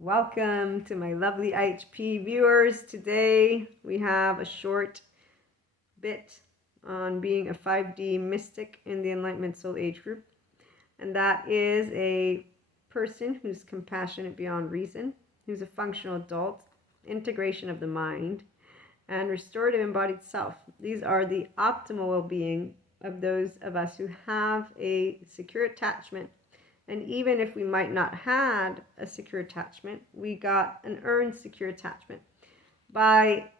Welcome to my lovely IHP viewers. Today we have a short bit on being a 5D mystic in the Enlightenment Soul Age group. And that is a person who's compassionate beyond reason, who's a functional adult, integration of the mind, and restorative embodied self. These are the optimal well-being of those of us who have a secure attachment. And even if we might not had a secure attachment, we got an earned secure attachment. By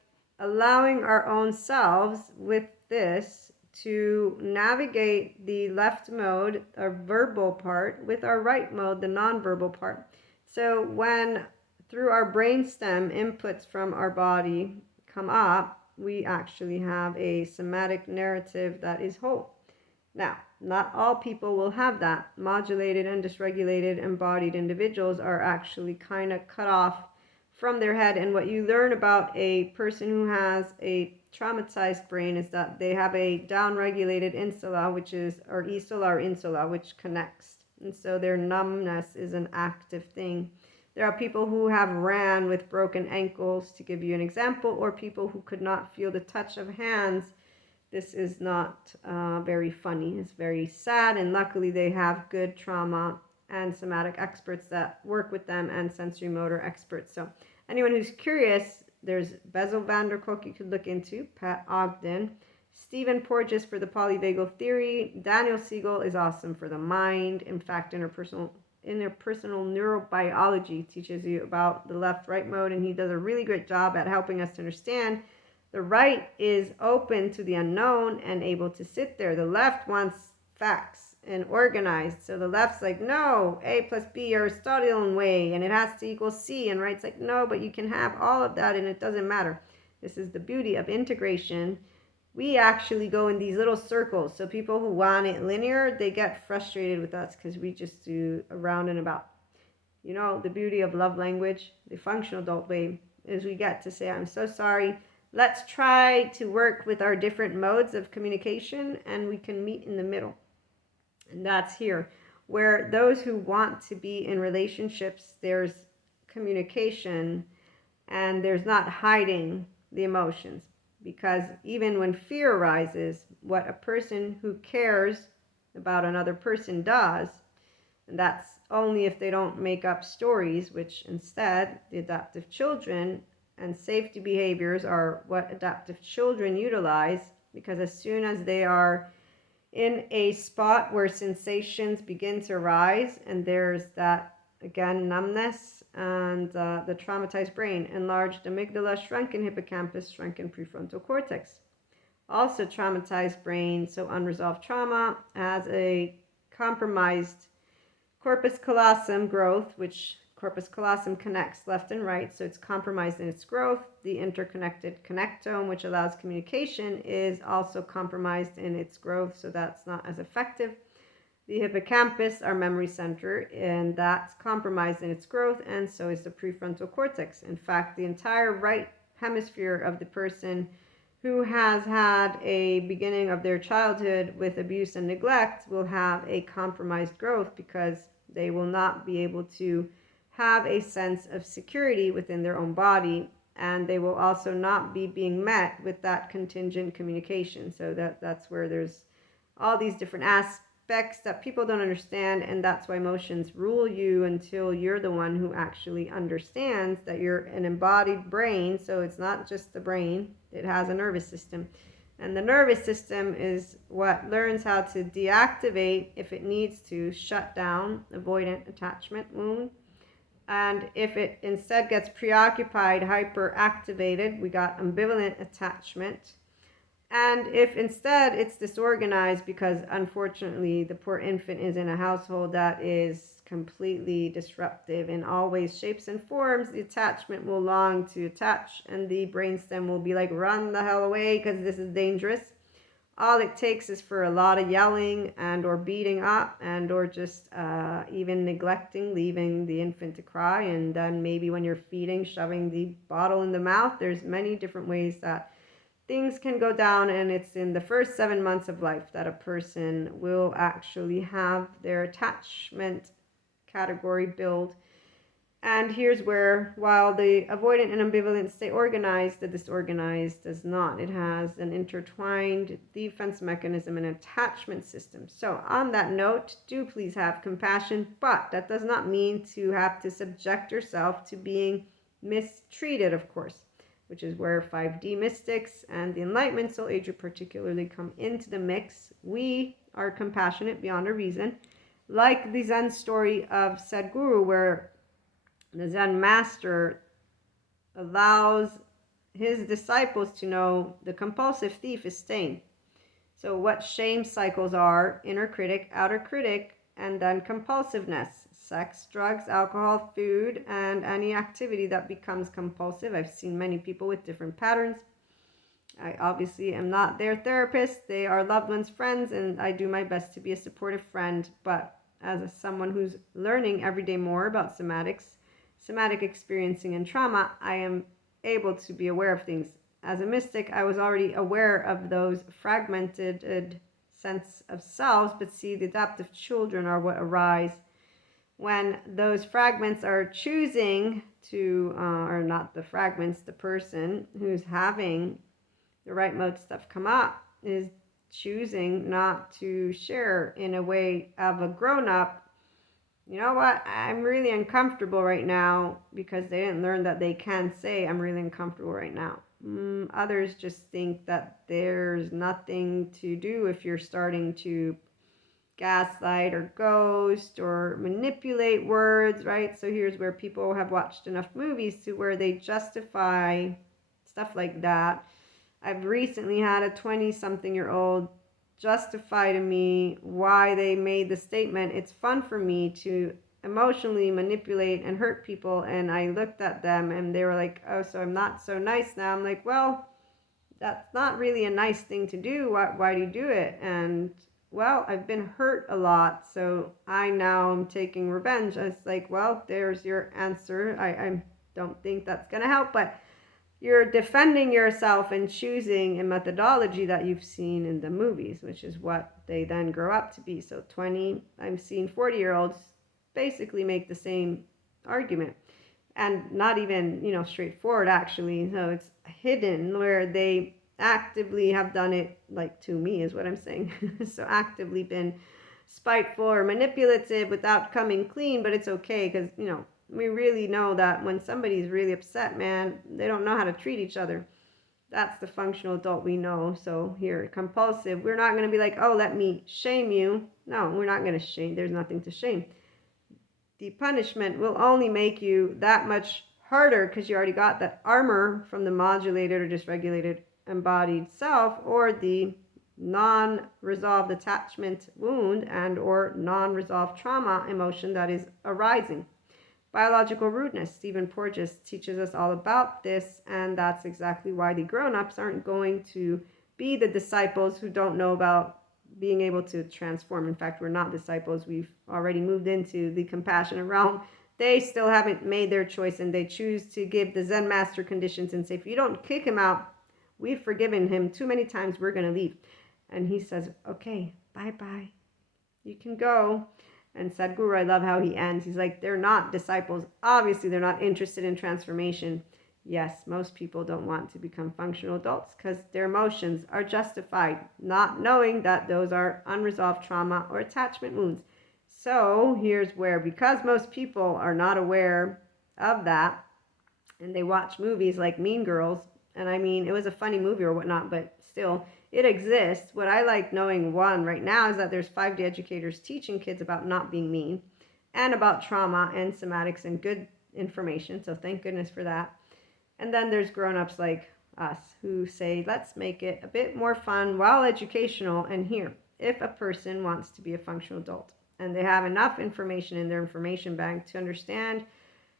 allowing our own selves with this to navigate the left mode, our verbal part, with our right mode, the nonverbal part. So when through our brainstem inputs from our body come up, we actually have a somatic narrative that is whole. Now, not all people will have that. Modulated and dysregulated embodied individuals are actually kind of cut off from their head. And what you learn about a person who has a traumatized brain is that they have a downregulated insula, which is, or isola or insula, which connects. And so their numbness is an active thing. There are people who have ran with broken ankles, to give you an example, or people who could not feel the touch of hands. This is not very funny. It's very sad, and luckily they have good trauma and somatic experts that work with them and sensory motor experts. So anyone who's curious, there's Bezel van der Kolk you could look into, Pat Ogden, Stephen Porges for the polyvagal theory, Daniel Siegel is awesome for the mind. In fact, interpersonal neurobiology teaches you about the left-right mode, and he does a really great job at helping us to understand. The right is open to the unknown and able to sit there. The left wants facts and organized. So the left's like, no, A plus B Aristotelian way, and it has to equal C. And right's like, no, but you can have all of that and it doesn't matter. This is the beauty of integration. We actually go in these little circles. So people who want it linear, they get frustrated with us because we just do around and about. You know, the beauty of love language, the functional adult way, is we get to say, I'm so sorry. Let's try to work with our different modes of communication and we can meet in the middle. And that's here, where those who want to be in relationships, there's communication and there's not hiding the emotions. Because even when fear arises, what a person who cares about another person does, and that's only if they don't make up stories, which instead the adaptive children and safety behaviors are what adaptive children utilize, because as soon as they are in a spot where sensations begin to rise, and there's that, again, numbness and the traumatized brain, enlarged amygdala, shrunken hippocampus, shrunken prefrontal cortex. Also traumatized brain, so unresolved trauma, has a compromised corpus callosum growth, which corpus callosum connects left and right, so it's compromised in its growth. The interconnected connectome, which allows communication, is also compromised in its growth, so that's not as effective. The hippocampus, our memory center, and that's compromised in its growth, and so is the prefrontal cortex. In fact, the entire right hemisphere of the person who has had a beginning of their childhood with abuse and neglect will have a compromised growth because they will not be able to have a sense of security within their own body, and they will also not be being met with that contingent communication. So that's where there's all these different aspects that people don't understand, and that's why emotions rule you until you're the one who actually understands that you're an embodied brain. So it's not just the brain, it has a nervous system. And the nervous system is what learns how to deactivate if it needs to, shut down avoidant attachment wound. And if it instead gets preoccupied, hyperactivated, we got ambivalent attachment. And if instead it's disorganized because unfortunately the poor infant is in a household that is completely disruptive in all ways, shapes, and forms, the attachment will long to attach and the brainstem will be like, run the hell away because this is dangerous. All it takes is for a lot of yelling and or beating up and or just even neglecting, leaving the infant to cry. And then maybe when you're feeding, shoving the bottle in the mouth. There's many different ways that things can go down, and it's in the first 7 months of life that a person will actually have their attachment category build And here's where, while the avoidant and ambivalent stay organized, the disorganized does not. It has an intertwined defense mechanism and attachment system. So on that note, do please have compassion, but that does not mean to have to subject yourself to being mistreated, of course, which is where 5D mystics and the Enlightenment soul age particularly come into the mix. We are compassionate beyond a reason, like the Zen story of Sadhguru, where the Zen master allows his disciples to know the compulsive thief is staying. So what shame cycles are: inner critic, outer critic, and then compulsiveness. Sex, drugs, alcohol, food, and any activity that becomes compulsive. I've seen many people with different patterns. I obviously am not their therapist. They are loved ones, friends, and I do my best to be a supportive friend. But as someone who's learning every day more about somatics, somatic experiencing, and trauma, I am able to be aware of things. As a mystic, I was already aware of those fragmented sense of selves, but see, the adaptive children are what arise when those fragments are choosing to, or not the fragments, the person who's having the right mode stuff come up is choosing not to share in a way of a grown-up. You know what, I'm really uncomfortable right now, because they didn't learn that they can say, I'm really uncomfortable right now. Others just think that there's nothing to do if you're starting to gaslight or ghost or manipulate words, right? So here's where people have watched enough movies to where they justify stuff like that. I've recently had a 20-something-year-old justify to me why they made the statement, it's fun for me to emotionally manipulate and hurt people. And I looked at them and they were like, oh, so I'm not so nice now. I'm like, well, that's not really a nice thing to do. Why do you do it? And well, I've been hurt a lot, so I now am taking revenge. It's like, well, there's your answer. I don't think that's going to help, but you're defending yourself and choosing a methodology that you've seen in the movies, which is what they then grow up to be. So I'm seeing 40-year-olds basically make the same argument, and not even, straightforward actually. So it's hidden where they actively have done it, like to me is what I'm saying. So actively been spiteful or manipulative without coming clean, but it's okay, because, we really know that when somebody's really upset, man, they don't know how to treat each other. That's the functional adult we know. So here, compulsive, we're not going to be like, oh, let me shame you. No, we're not going to shame. There's nothing to shame. The punishment will only make you that much harder, because you already got that armor from the modulated or dysregulated embodied self, or the non-resolved attachment wound and or non-resolved trauma emotion that is arising. Biological rudeness. Stephen Porges teaches us all about this, and that's exactly why the grown-ups aren't going to be the disciples who don't know about being able to transform. In fact, we're not disciples. We've already moved into the compassionate realm. They still haven't made their choice, and they choose to give the Zen master conditions and say, if you don't kick him out, we've forgiven him too many times, we're going to leave. And he says, okay, bye-bye. You can go. And Sadhguru, I love how he ends. He's like, they're not disciples. Obviously, they're not interested in transformation. Yes, most people don't want to become functional adults because their emotions are justified, not knowing that those are unresolved trauma or attachment wounds. So here's where, because most people are not aware of that, and they watch movies like Mean Girls, and I mean, it was a funny movie or whatnot, but still, it exists. What I like knowing, one, right now, is that there's 5D educators teaching kids about not being mean and about trauma and somatics and good information. So thank goodness for that. And then there's grown-ups like us who say, let's make it a bit more fun while educational. And here, if a person wants to be a functional adult and they have enough information in their information bank to understand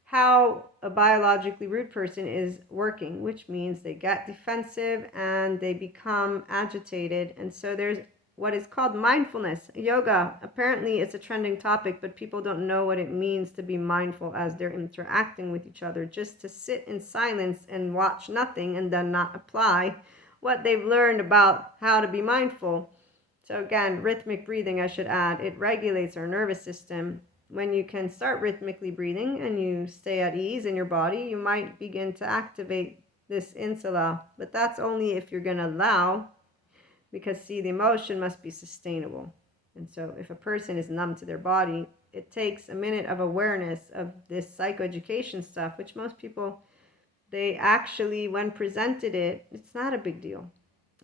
how a biologically rude person is working, which means they get defensive and they become agitated. And so there's what is called mindfulness. Yoga, apparently it's a trending topic, but people don't know what it means to be mindful as they're interacting with each other. Just to sit in silence and watch nothing and then not apply what they've learned about how to be mindful. So again, rhythmic breathing, I should add, it regulates our nervous system. when you can start rhythmically breathing and you stay at ease in your body, you might begin to activate this insula. But that's only if you're going to allow, because see, the emotion must be sustainable. And so if a person is numb to their body, it takes a minute of awareness of this psychoeducation stuff, which most people, they actually, when presented it, it's not a big deal.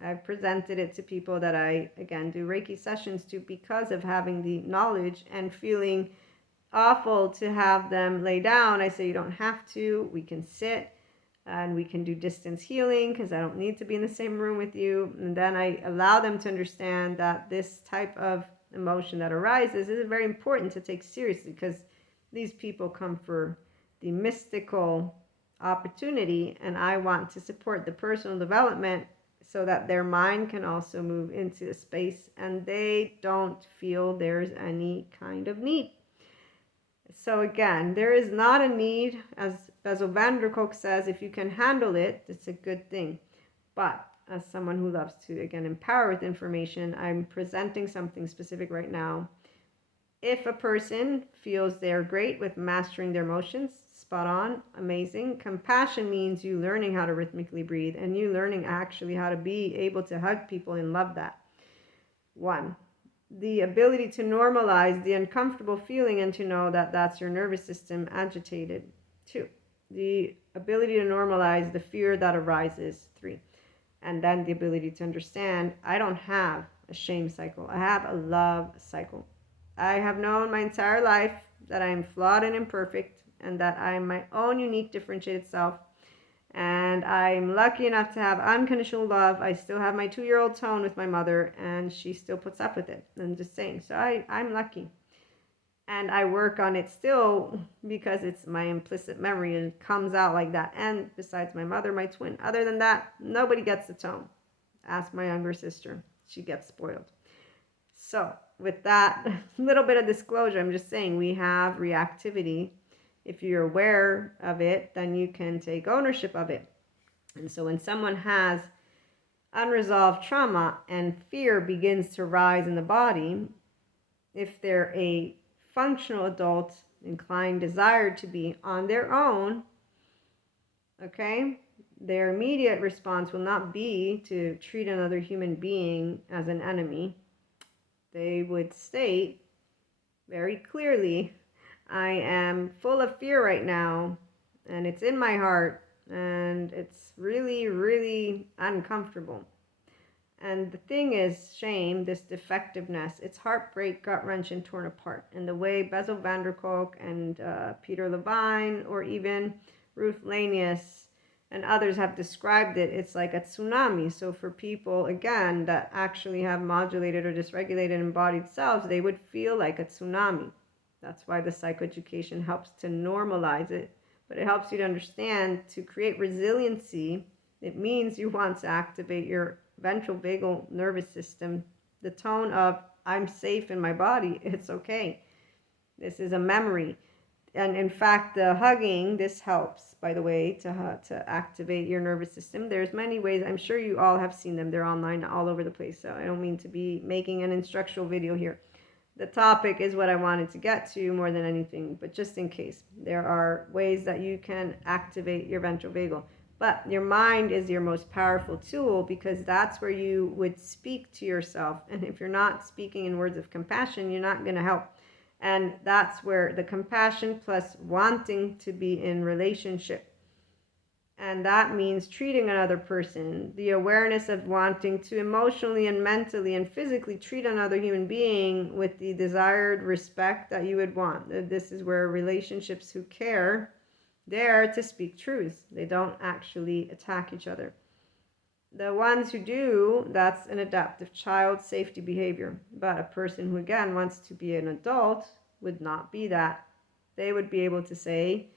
I've presented it to people that I, again, do Reiki sessions to, because of having the knowledge and feeling awful to have them lay down. I say, you don't have to. We can sit and we can do distance healing because I don't need to be in the same room with you. And then I allow them to understand that this type of emotion that arises is very important to take seriously, because these people come for the mystical opportunity, and I want to support the personal development so that their mind can also move into a space and they don't feel there's any kind of need. So again, there is not a need, as Bessel van der Kolk says, if you can handle it, it's a good thing. But as someone who loves to, again, empower with information, I'm presenting something specific right now. If a person feels they're great with mastering their emotions, spot on, amazing. Compassion means you learning how to rhythmically breathe and you learning actually how to be able to hug people and love that. 1. The ability to normalize the uncomfortable feeling and to know that that's your nervous system agitated. 2. The ability to normalize the fear that arises. 3. And then the ability to understand, I don't have a shame cycle. I have a love cycle. I have known my entire life that I am flawed and imperfect and that I am my own unique differentiated self. And I'm lucky enough to have unconditional love. I still have my 2-year-old tone with my mother and she still puts up with it. I'm just saying. So I'm lucky. And I work on it still because it's my implicit memory and it comes out like that. And besides my mother, my twin. Other than that, nobody gets the tone. Ask my younger sister. She gets spoiled. So with that little bit of disclosure, I'm just saying we have reactivity. If you're aware of it, then you can take ownership of it. And so when someone has unresolved trauma and fear begins to rise in the body, if they're a functional adult, inclined, desired to be on their own, okay, their immediate response will not be to treat another human being as an enemy. They would state very clearly, I am full of fear right now, and it's in my heart, and it's really, really uncomfortable. And the thing is, shame, this defectiveness, it's heartbreak, gut wrench, and torn apart. And the way Bessel van der Kolk and Peter Levine, or even Ruth Lanius and others have described it, it's like a tsunami. So for people, again, that actually have modulated or dysregulated embodied selves, they would feel like a tsunami. That's why the psychoeducation helps to normalize it. But it helps you to understand, to create resiliency, it means you want to activate your ventral vagal nervous system, the tone of I'm safe in my body, it's okay. This is a memory. And in fact, the hugging, this helps, by the way, to activate your nervous system. There's many ways. I'm sure you all have seen them. They're online all over the place. So I don't mean to be making an instructional video here. The topic is what I wanted to get to more than anything, but just in case, there are ways that you can activate your ventral vagal. But your mind is your most powerful tool, because that's where you would speak to yourself. And if you're not speaking in words of compassion, you're not going to help. And that's where the compassion plus wanting to be in relationship. And that means treating another person, the awareness of wanting to emotionally and mentally and physically treat another human being with the desired respect that you would want. This is where relationships who care, dare to speak truth. They don't actually attack each other. The ones who do, that's an adaptive child safety behavior. But a person who, again, wants to be an adult would not be that. They would be able to say,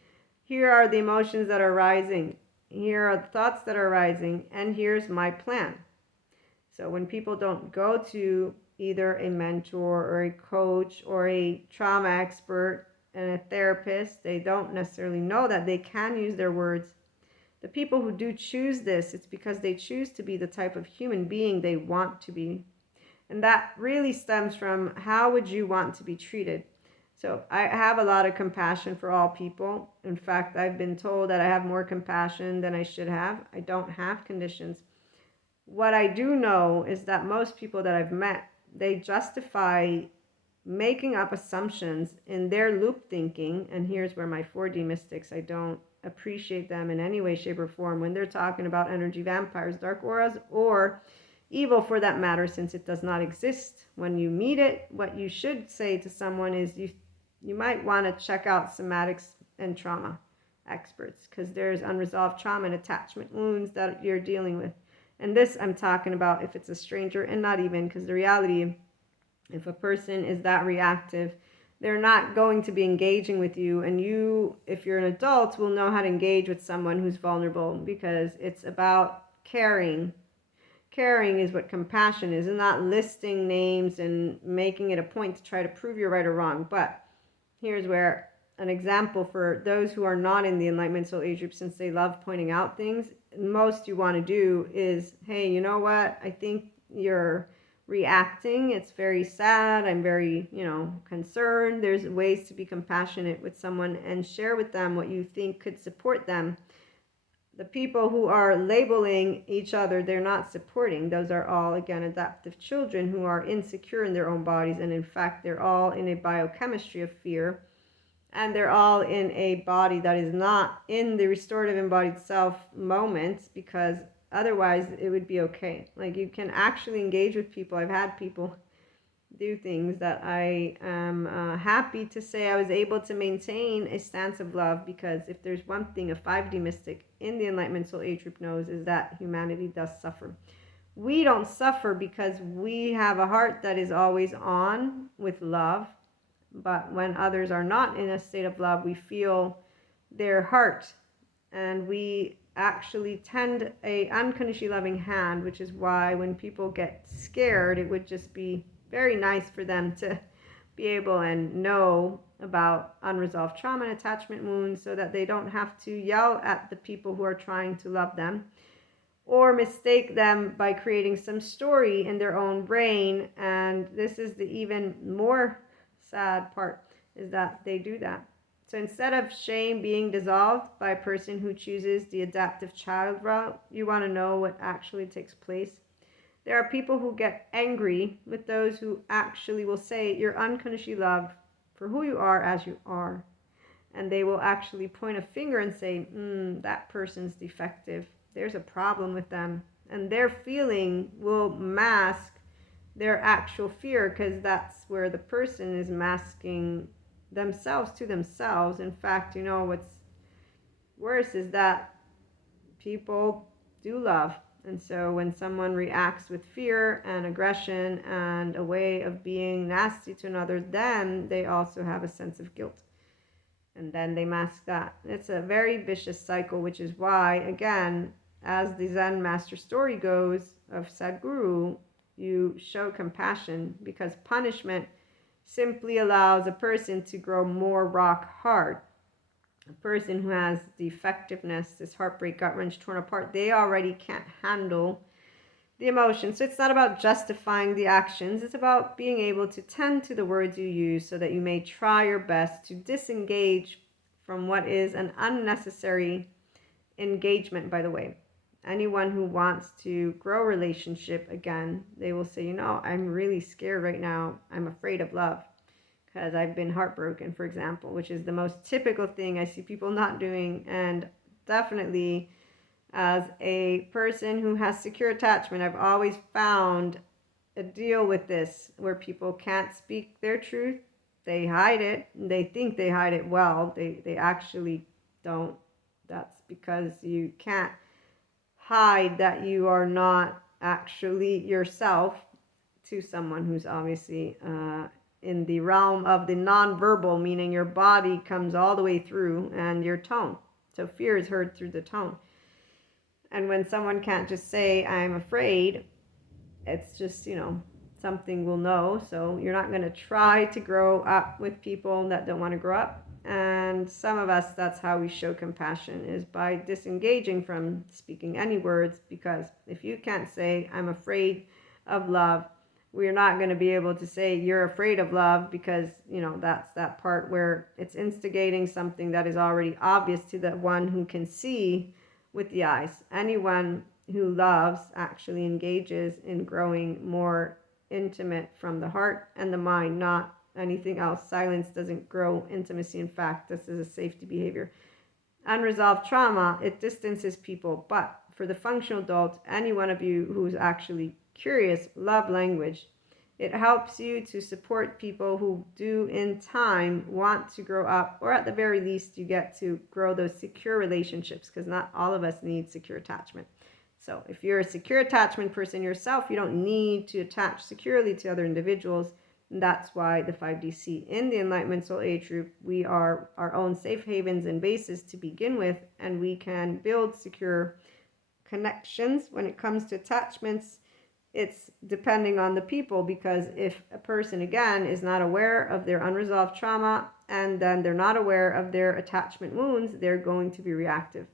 here are the emotions that are rising. Here are the thoughts that are rising. And here's my plan. So when people don't go to either a mentor or a coach or a trauma expert and a therapist, they don't necessarily know that they can use their words. The people who do choose this, it's because they choose to be the type of human being they want to be. And that really stems from, how would you want to be treated? So I have a lot of compassion for all people. In fact, I've been told that I have more compassion than I should have. I don't have conditions. What I do know is that most people that I've met, they justify making up assumptions in their loop thinking. And here's where my 4D mystics, I don't appreciate them in any way, shape, or form when they're talking about energy vampires, dark auras, or evil for that matter, since it does not exist. When you meet it, what you should say to someone is you might want to check out somatics and trauma experts, because there's unresolved trauma and attachment wounds that you're dealing with. And this I'm talking about if it's a stranger, and not even, because the reality, if a person is that reactive, they're not going to be engaging with you. And you, if you're an adult, will know how to engage with someone who's vulnerable, because it's about caring. Caring is what compassion is, and not listing names and making it a point to try to prove you're right or wrong. But here's where an example for those who are not in the Enlightenment Soul Age group, since they love pointing out things, most you want to do is, hey, you know what? I think you're reacting. It's very sad. I'm very, concerned. There's ways to be compassionate with someone and share with them what you think could support them. The people who are labeling each other, they're not supporting. Those are all, again, adaptive children who are insecure in their own bodies. And in fact, they're all in a biochemistry of fear. And they're all in a body that is not in the restorative embodied self moment, because otherwise it would be okay. Like, you can actually engage with people. I've had people do things that I am happy to say I was able to maintain a stance of love, because if there's one thing a 5D mystic in the Enlightenment Soul Age group knows, is that humanity does suffer. We don't suffer because we have a heart that is always on with love. But when others are not in a state of love, we feel their heart, and we actually tend a unconditionally loving hand, which is why when people get scared, it would just be very nice for them to be able and know about unresolved trauma and attachment wounds, so that they don't have to yell at the people who are trying to love them, or mistake them by creating some story in their own brain. And this is the even more sad part, is that they do that. So instead of shame being dissolved by a person who chooses the adaptive child route, you want to know what actually takes place. There are people who get angry with those who actually will say you're unconditionally loved for who you are as you are. And they will actually point a finger and say, that person's defective. There's a problem with them. And their feeling will mask their actual fear, because that's where the person is masking themselves to themselves. In fact, what's worse is that people do love. And so when someone reacts with fear and aggression and a way of being nasty to another, then they also have a sense of guilt. And then they mask that. It's a very vicious cycle, which is why, again, as the Zen master story goes of Sadhguru, you show compassion, because punishment simply allows a person to grow more rock hard. A person who has defectiveness, this heartbreak, gut wrench, torn apart, they already can't handle the emotion. So it's not about justifying the actions. It's about being able to tend to the words you use, so that you may try your best to disengage from what is an unnecessary engagement, by the way. Anyone who wants to grow a relationship, again, they will say, I'm really scared right now. I'm afraid of love because I've been heartbroken, for example, which is the most typical thing I see people not doing. And definitely, as a person who has secure attachment, I've always found a deal with this where people can't speak their truth. They hide it. They think they hide it well. They actually don't. That's because you can't hide that you are not actually yourself to someone who's obviously in the realm of the nonverbal, meaning your body comes all the way through, and your tone. So fear is heard through the tone. And when someone can't just say, I'm afraid, it's just, something we'll know. So you're not going to try to grow up with people that don't want to grow up. And some of us, that's how we show compassion, is by disengaging from speaking any words. Because if you can't say, I'm afraid of love, we're not going to be able to say you're afraid of love, because that's that part where it's instigating something that is already obvious to the one who can see with the eyes. Anyone who loves actually engages in growing more intimate from the heart and the mind, not anything else. Silence doesn't grow intimacy. In fact, this is a safety behavior. Unresolved trauma, it distances people. But for the functional adult, any one of you who's actually curious, love language. It helps you to support people who do in time want to grow up, or at the very least you get to grow those secure relationships, because not all of us need secure attachment. So if you're a secure attachment person yourself, you don't need to attach securely to other individuals. And that's why the 5DC in the Enlightenment Soul Age group, we are our own safe havens and bases to begin with, and we can build secure connections. When it comes to attachments, it's depending on the people, because if a person, again, is not aware of their unresolved trauma, and then they're not aware of their attachment wounds, they're going to be reactive.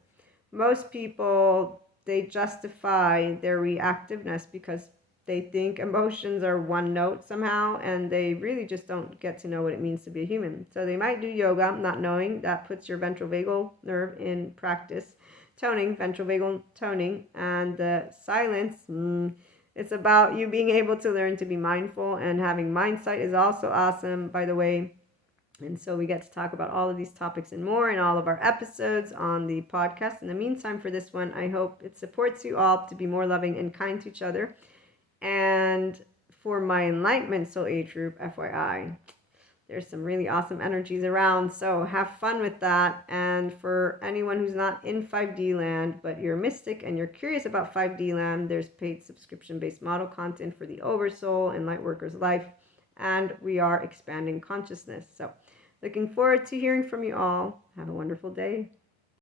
Most people, they justify their reactiveness because they think emotions are one note somehow, and they really just don't get to know what it means to be a human. So they might do yoga, not knowing that puts your ventral vagal nerve in practice. Toning, ventral vagal toning, and the silence, it's about you being able to learn to be mindful, and having mindsight is also awesome, by the way. And so we get to talk about all of these topics and more in all of our episodes on the podcast. In the meantime, for this one, I hope it supports you all to be more loving and kind to each other. And for my Enlightenment Soul Age group, FYI, there's some really awesome energies around, so have fun with that. And for anyone who's not in 5D land, but you're a mystic and you're curious about 5D land, there's paid subscription-based model content for the Oversoul and Lightworker's Life, and we are expanding consciousness. So looking forward to hearing from you all. Have a wonderful day.